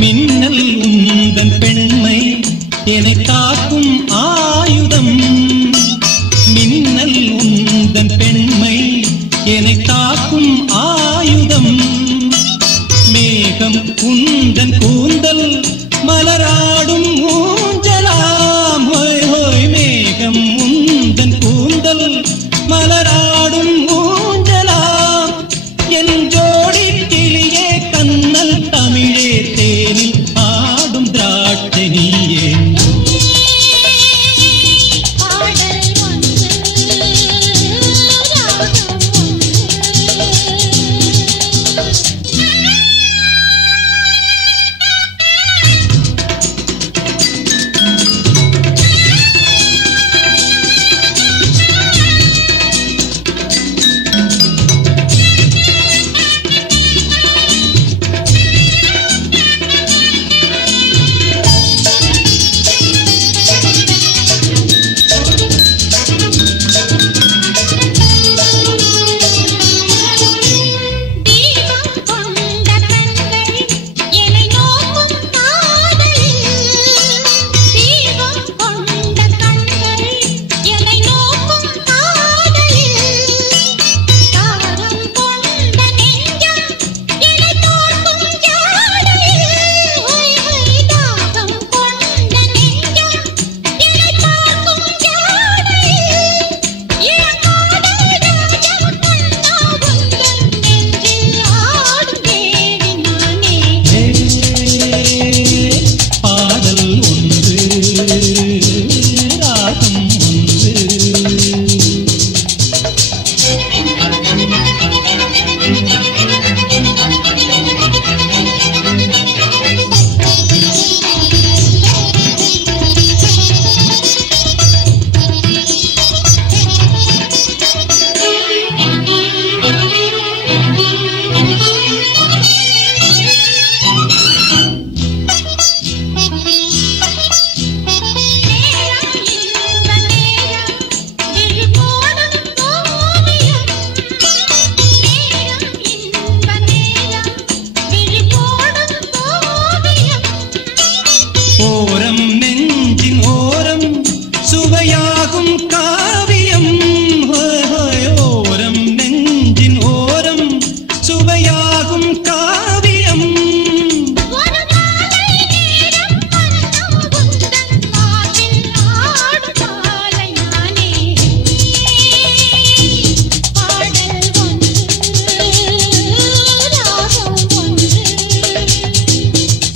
மின்னல் உந்தன் பெண்மை என்னை காக்கும் ஆயுதம். மின்னல் உந்தன் பெண்மை என்னை காக்கும் ஆயுதம். மேகம் உந்தன் கூந்தல் மலராடும் ஊஞ்சலாம். ஹோய் ஹோய் மேகம் உந்தன் கூந்தல் மலராடும் ஊஞ்சலாம். என் ஜோடி கிளியே கண்ணல் தமிழே தேனில் ஆடும் திராட்சை நீயே.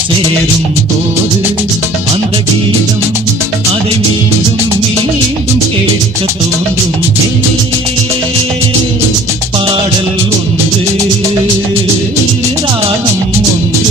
சேரும் போது அந்த கீதம் அதை மீண்டும் மீண்டும் கேட்க தோன்றும். பாடல் ஒன்று ராகம் ஒன்று.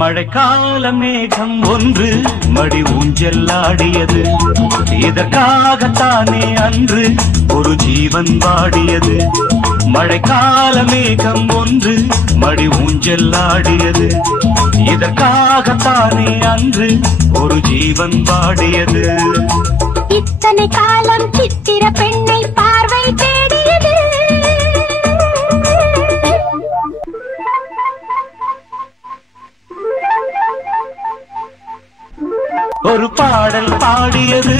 மழைக்கால மேகம் ஒன்று மடி ஊஞ்செல்லாடியது. இதற்காகத்தானே அன்று ஒரு ஜீவன் வாடியது. மழைக்கால மேகம் ஒன்று மடி ஊஞ்செல்லாடியது. இதற்காகத்தானே அன்று ஒரு ஜீவன் வாடியது. இத்தனை காலம் சித்திர பெண்ணை பார்வை தேடியது. ஒரு பாடல் பாடியது,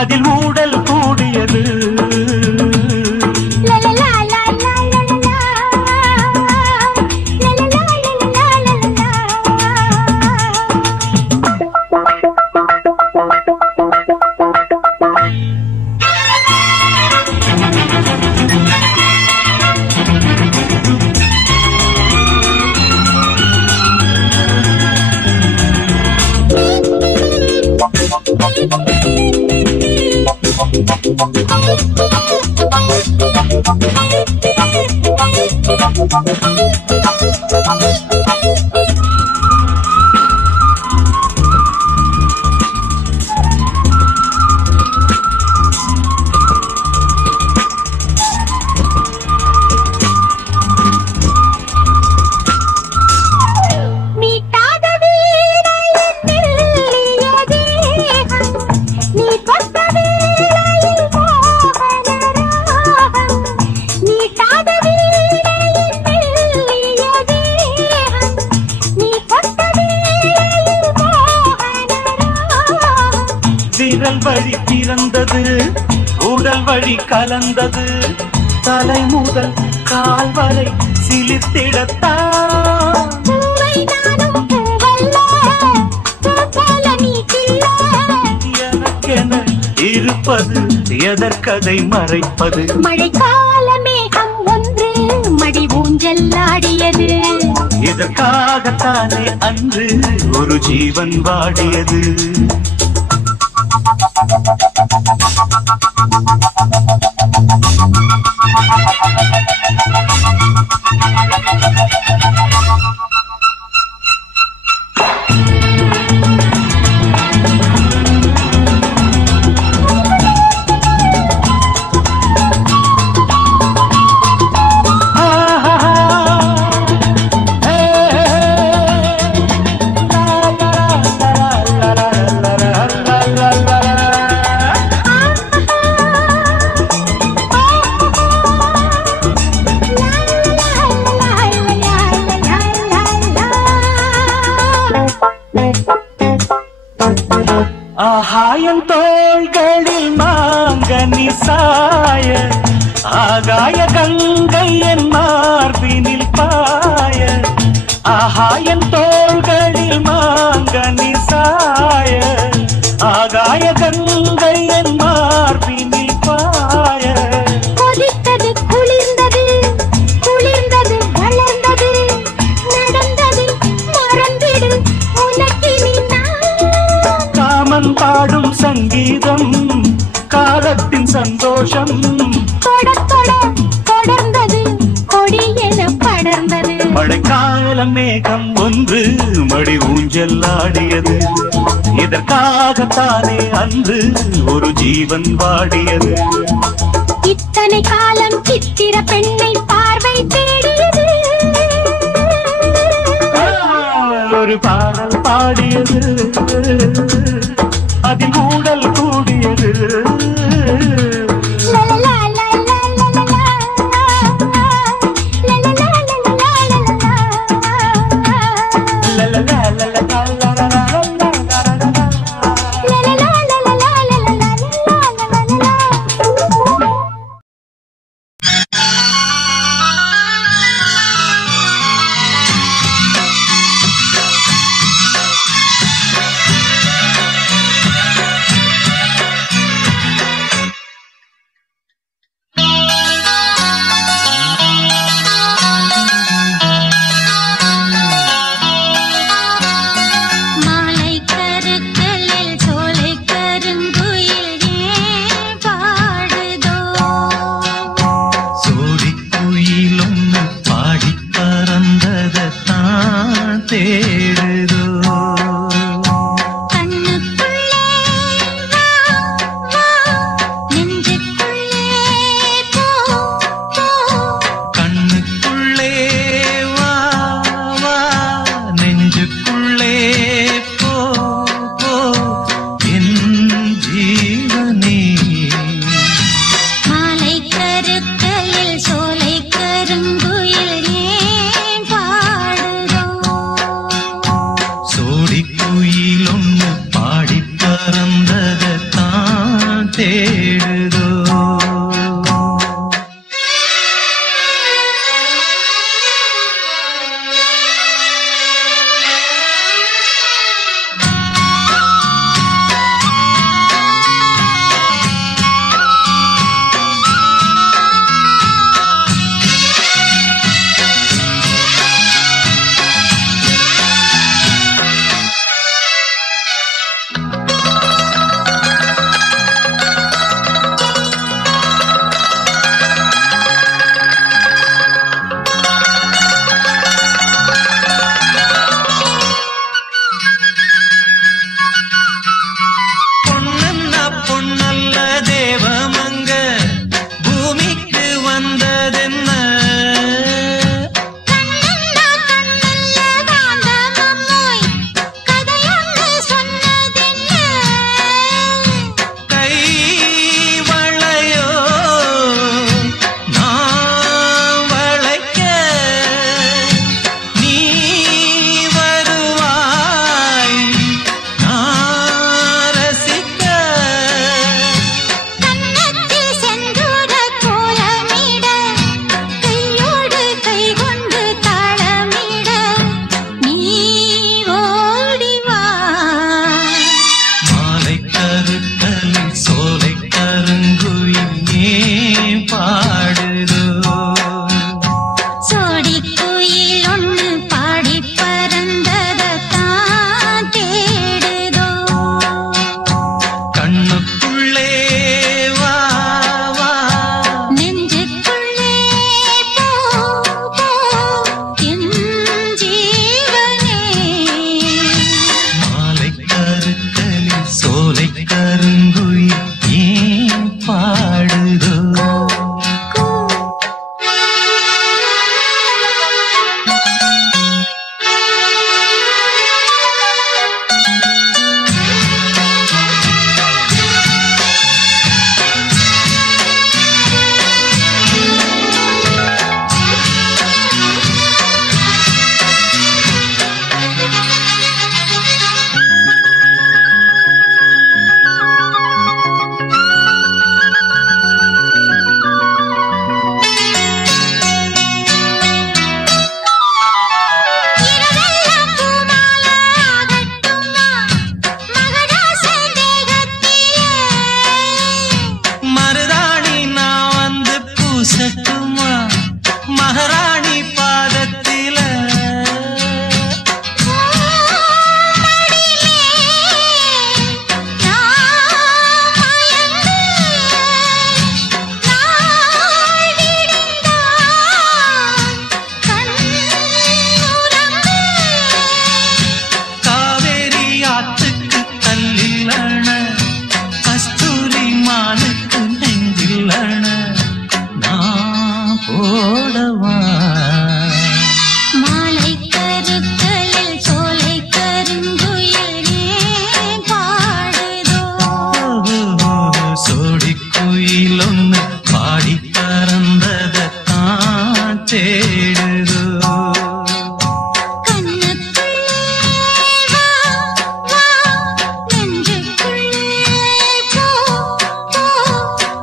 அதில் ஊடல் கூடியது. விரல் வழி பிறந்தது உடல் வழி கலந்தது தலை முதல் கால் வரை சிலிர்த்திடத்தான் எனக்கென இருப்பது எதற்கதை மறைப்பது மழைக்கால மேகம் ஒன்று மடி ஊஞ்சல் ஆடியது இதற்காகத்தானே அன்று ஒரு ஜீவன் வாடியது ஆகாயம் தோள்களில் மாங்கனி சாய ஆகாய கங்கை என் மார்பினில் பாய ஆகாயம் தோள்களில் மாங்கனி சாய ஆகாய கங்கை என் மார்பினில் பாய கொதித்தது குளிர்ந்தது குளிர்ந்தது வளர்ந்தது நடந்தது மறந்திடு உனக்கினி காமன் பாடும் சங்கீதம் காலத்தின் சந்தோஷம் தொட தொட தொடர்ந்தது கொடியென படர்ந்தது மழைக்கால மேகம் ஒன்று மடி ஊஞ்சல் ஆடியது இதற்காகத்தானே அன்று ஒரு ஜீவன் வாடியது இத்தனை காலம் சித்திர பெண்ணை பார்வை தேடியது ஒரு பாடல் பாடியது அதில் ஊடல் கூடியது தேடுதோ.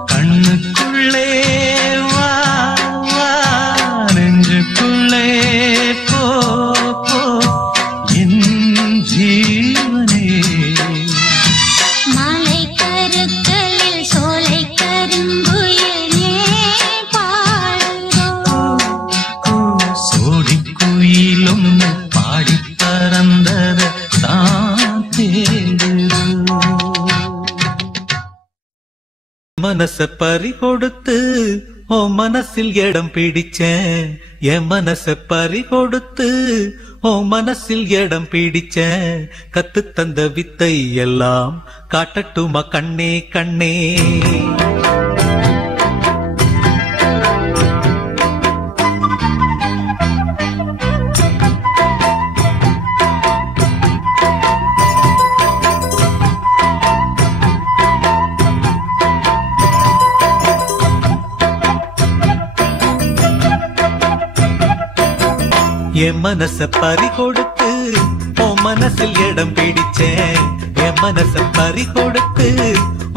கண்ணுக்குள்ளே வா வா நெஞ்சுக்குள்ளே போ போ என் ஜீவனே. மாலை கருக்களில் சோலை கருங்குயிலே பாடுதோ. சோடி குயிலும் பாடி பறந்தத தான் தேடுதோ. மனச பறி கொடுத்து ஓ மனசில் இடம் பிடிச்சேன். என் மனச பறி கொடுத்து ஓ மனசில் இடம் பிடிச்சேன். கத்து தந்த வித்தை எல்லாம் காட்டட்டுமா கண்ணே கண்ணே. என் மனச பறி கொடுத்து ஓ மனசில் இடம் பிடிச்சேன். என் மனச பறி கொடுத்து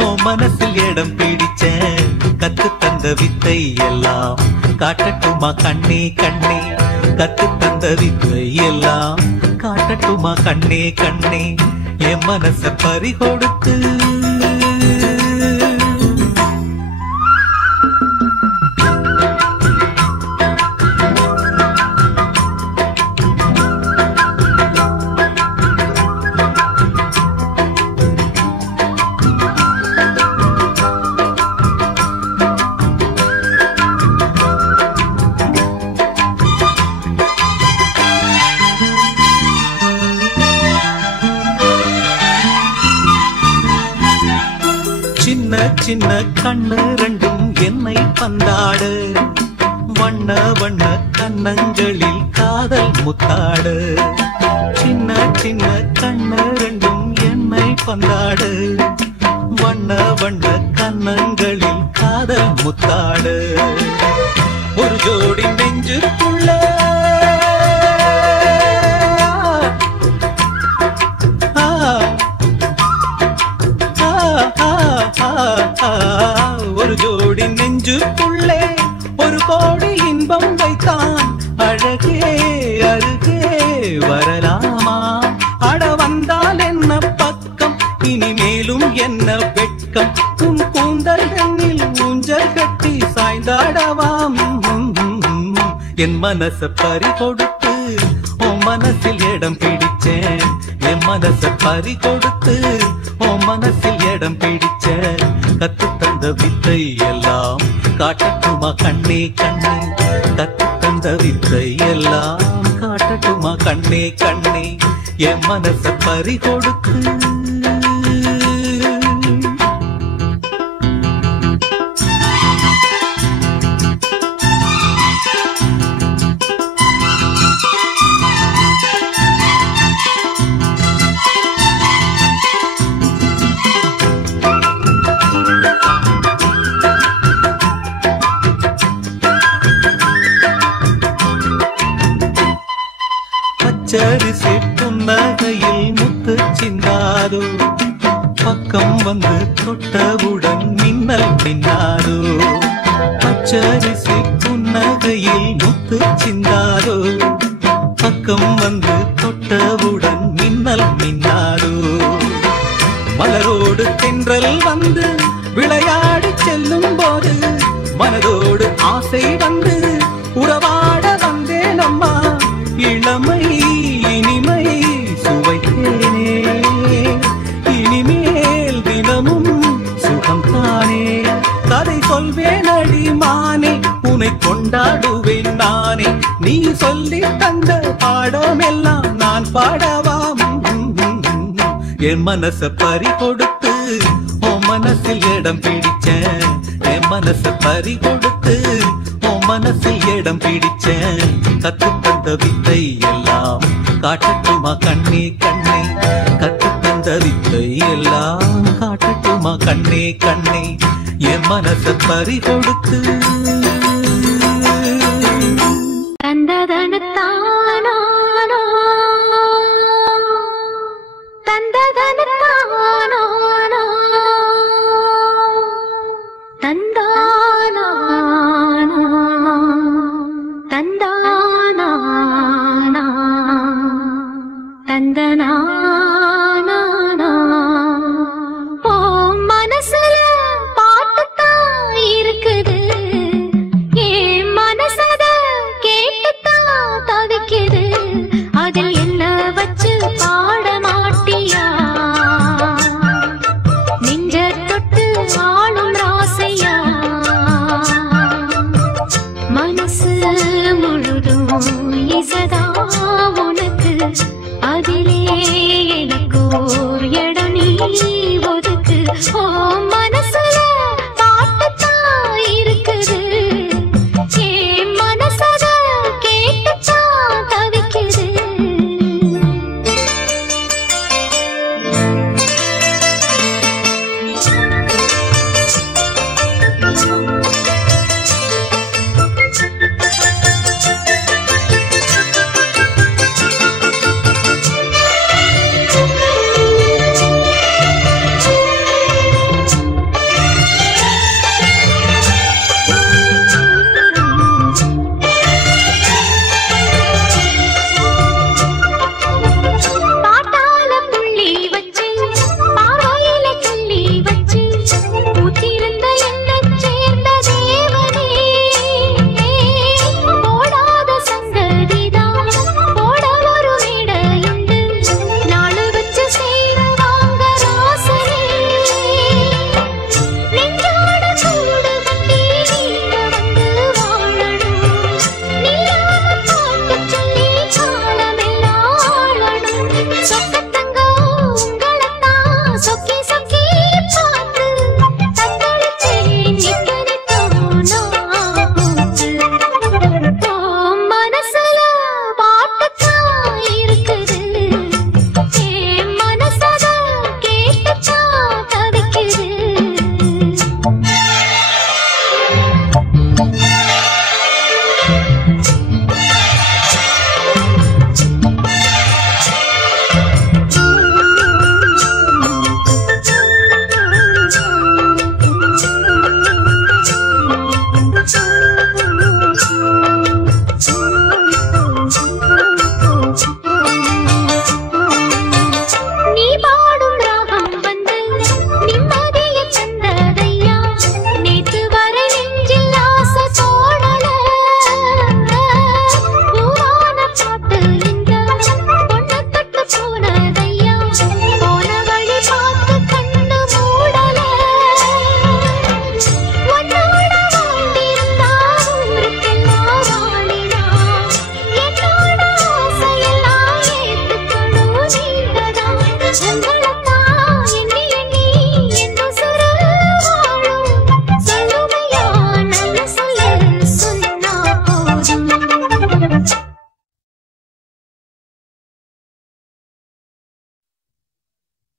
ஓ மனசில் இடம் பிடிச்சேன். கத்து தந்த வித்தை எல்லாம் காட்டட்டுமா கண்ணே கண்ணே. கத்து தந்த வித்தை எல்லாம் காட்டட்டுமா கண்ணே கண்ணே. என் மனச பறி கொடுத்து சின்ன சின்ன கண்ணு ரெண்டும் என்னை பந்தாடு. வண்ண வண்ண கண்ணங்களில் காதல் முத்தாடு. சின்ன சின்ன கண்ணு ரெண்டும் என்னை பந்தாடு. வண்ண வண்ண கண்ணங்களில் காதல் முத்தாடு. ஒரு ஜோடி நெஞ்சுக்குள்ள ஒரு ஜோடி நெஞ்சுக்குள்ளே ஒரு கோடி இன்பம் வைத்தான். அழகே அருகே வரலாமா? அட வந்தால் என்ன பக்கம், இனிமேலும் என்ன வெட்கம். உன் கூந்தல் கண்ணில் ஊஞ்சல் கட்டி சாய்ந்தாடவாம். என் மனச பறி கொடுத்து உன் மனசில் இடம் பிடிச்சேன். என் மனச பறி கொடுத்து உன் மனசில் இடம் பிடிச்சேன். கத்து தந்த வித்தை எல்லாம் காட்டட்டுமா கண்ணே கண்ணே. கத்து தந்த வித்தை எல்லாம் காட்டட்டுமா கண்ணே கண்ணே. என் மனச பறி கொடுத்து பச்சரிசி புன்னகையில் முத்து சிந்தாதோ. பக்கம் வந்து தொட்டவுடன் மின்னல் மின்னாதோ. பச்சரிசி புன்னகையில் முத்து சிந்தாதோ. பக்கம் வந்து தொட்டவுடன் மின்னல் மின்னாதோ. மலரோடு தென்றல் வந்து விளையாடி செல்லும் போது மனதோடு ஆசை வந்து உறவாட வந்தேன் அம்மா. இளமை இனிமை சுவைத்தேனே, இனிமேல் தினமும் சுகம் தானே. கதை சொல்வேன் அடிமானே, உன்னை கொண்டாடுவேன் நானே. நீ சொல்லி தந்த பாடமெல்லாம் நான் பாடவாம். என் மனச பறி கொடுத்து உன் மனசில் இடம் பிடிச்சேன். என் மனச பறி கொடுத்து உன் மனசில் இடம் பிடிச்சேன். கத்து தந்த வித்தை எல்லாம் காட்டட்டுமா கண்ணே கண்ணே. கத்து தந்த வித்தை எல்லாம் காட்டட்டுமா கண்ணே கண்ணே. என் மனச பறி கொடுத்து மீசதா உனக்கு அதிலே எனக்கு ஓர் இடம் நீ ஒதுக்கு ஓ மனசுல பாட்டுத்தான் இருக்குது என் மனசத கேட்டுத்தான் தவிக்குது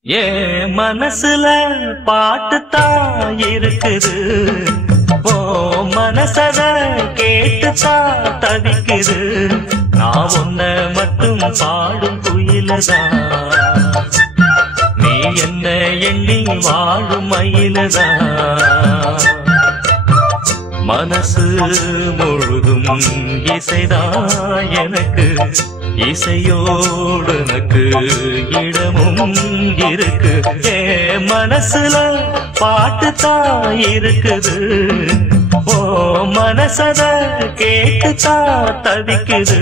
ஏ மனசுல பாட்டுத்தான் இருக்குது ஓ மனசத கேட்டுத்தான் தவிக்குது நான் உன்ன மட்டும் பாடும் குயிலதான் நீ என்ன எண்ணி வாழும் மயிலதான் மனசு முழுதும் இசைதான் எனக்கு இசையோடு எனக்கு இடமும் இருக்கு ஏ மனசுல பாட்டுத்தான் இருக்குது ஓ மனசத கேட்டுத்தான் தவிக்குது